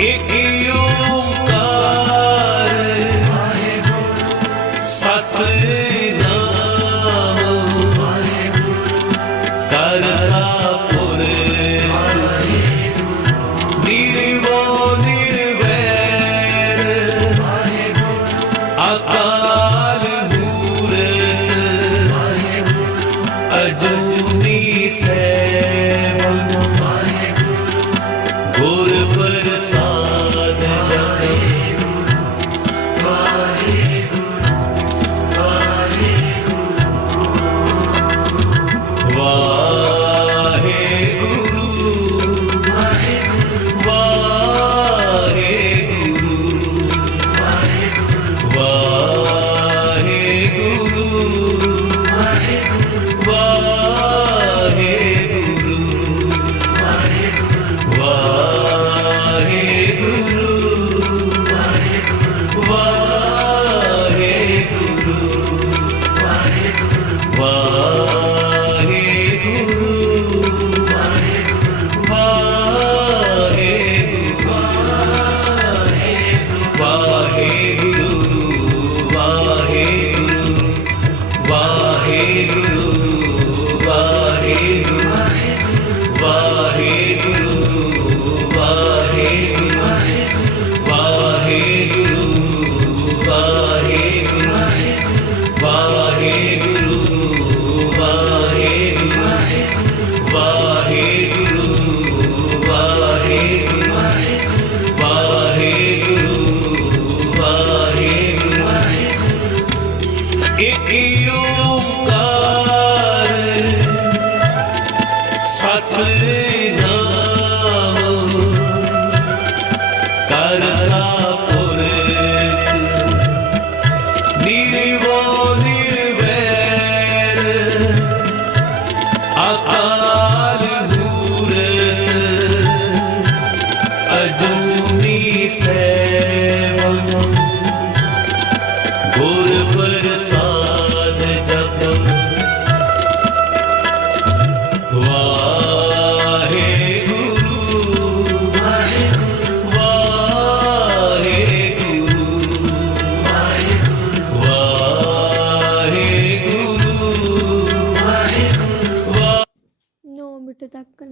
एक ओम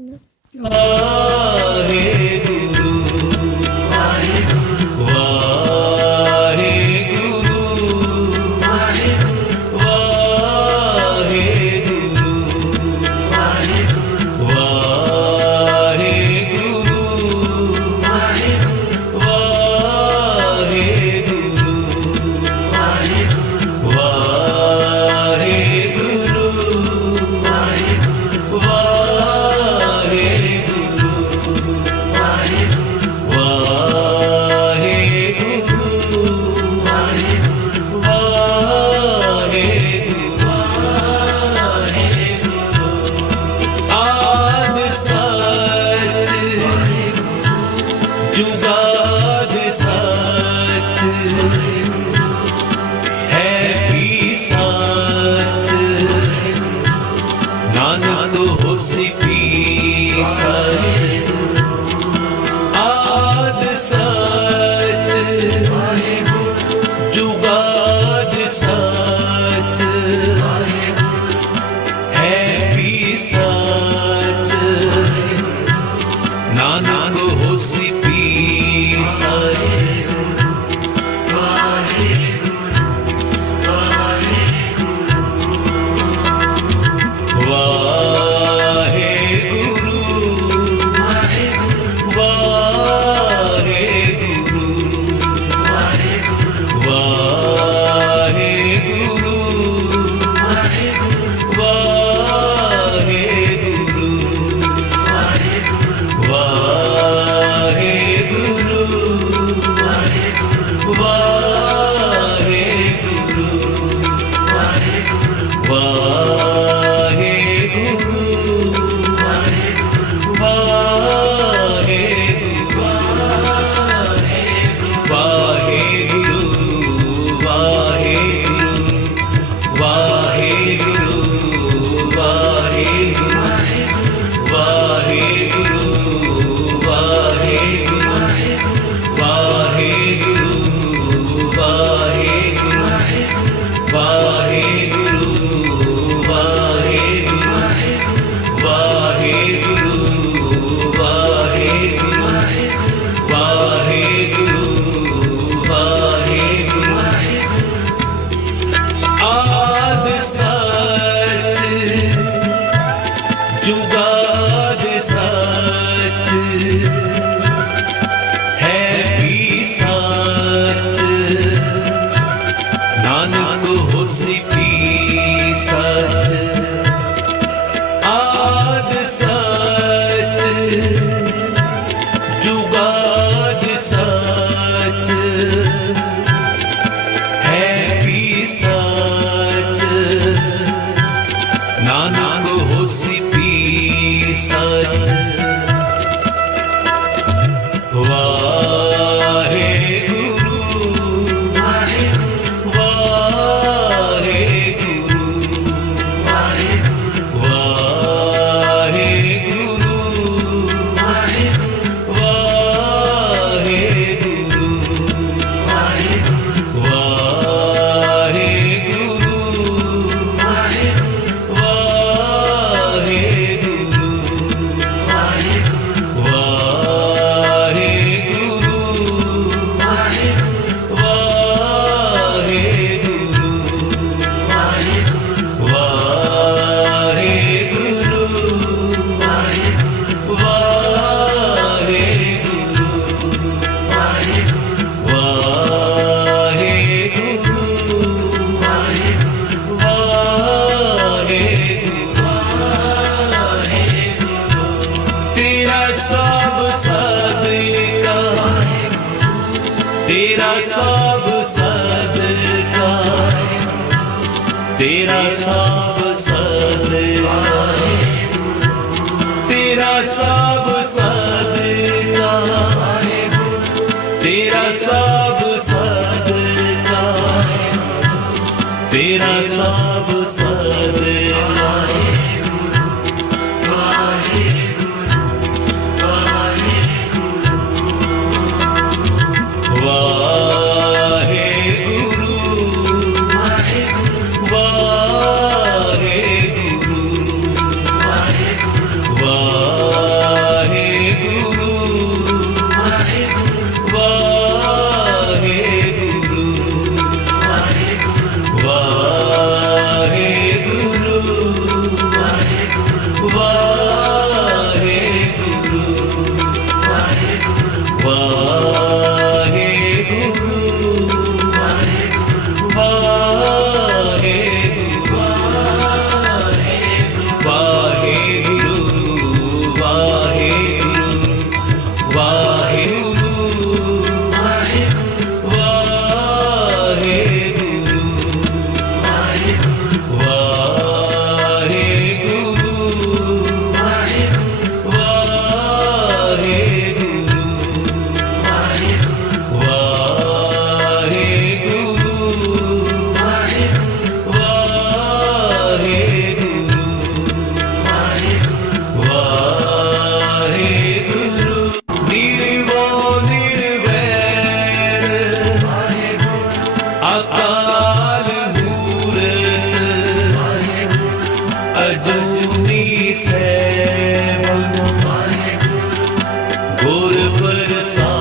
না सब सद Por the sa